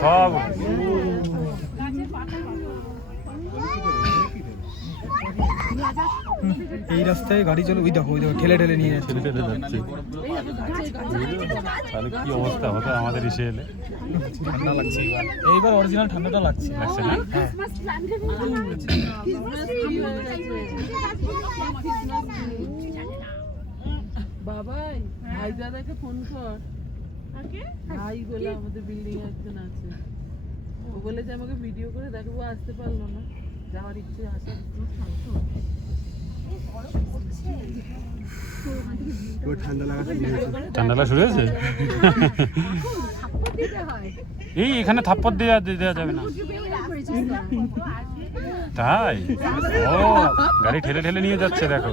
সব এই রাস্তায় গাড়ি চলে, ওই দেখো ঠেলে ঠেলে নিয়ে যাচ্ছে। ঠেলে ঠেলে যাচ্ছে। তাহলে কি অবস্থা হবে আমাদের এসে এলে? ঠান্ডা লাগছে এইবার, অরিজিনাল ঠান্ডাটা লাগছে লাগছে না? বাবাই ভাই দাদাকে ফোন কর। ভাই বলে আমাদের বিল্ডিং একজন আছে, ও বলে যে আমাকে ভিডিও করে দেখবো, আসতে পারলো না, যাওয়ার ইচ্ছে আসার ঠান্ডা লাগা শুরু হয়েছে? এই এখানে থাপ্পড় দেওয়া যাবে না। তাই? ও গাড়ি ঠেলে ঠেলে নিয়ে যাচ্ছে দেখো।